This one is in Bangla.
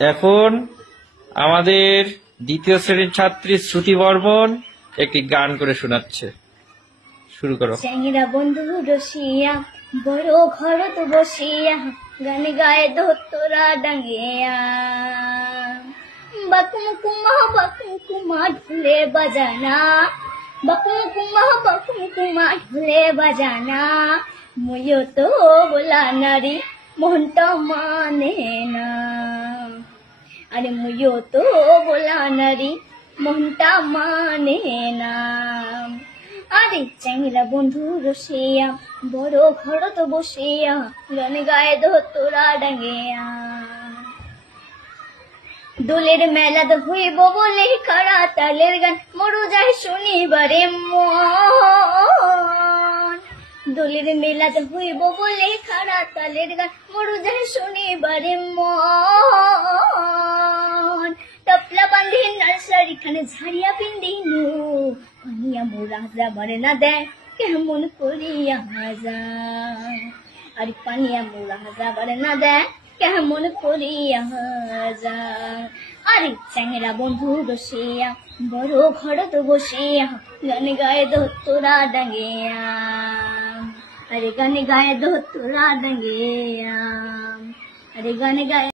এখন আমাদের দ্বিতীয় শ্রেণীর ছাত্রী শ্রুতি বর্মন একটি গান করে শোনাচ্ছে। শুরু করো। চ্যাংরা বন্ধু রসিয়া বড় ঘর তো বসিয়া গান গায়ে ধোতরা ডাঙ্গিয়া বাকুম কুমা ঢুলে বাজানা বাকুম কুমা ঢুলে বাজানা মুয়ো তো বলা নারী মনটা মানে না আরে মুয়ো তো বলা নারী মনটা মানে না আরে চ্যাংরা বন্ধু রসিয়া বড় ঘর তো বসিয়া গান গায়ে ধোতরা ডাঙ্গিয়া দোলের মেলা তো হইব বলে কারা তালের গান মরু যায় শনিবারে মন দোলের মেলা তো হইব বলে কারা তালের গান মরু যায় শনিবারে মন টপলা বান্ধি নার্সারি খানে ঝাড়িয়া পিন্দিনু পানিয়া মোরা যাবার না দেয় কেমন করিয়া যায় আর পানিয়া মোরা যাবার না দেয় কেমন করিয়া যায় আরে চ্যাংরা বন্ধু রসিয়া বড় ঘর তো বসিয়া গান গায়ে ধোতরা ডাঙ্গিয়া আরে গান গায়ে ধোতরা ডাঙ্গিয়া আরে গান গায়ে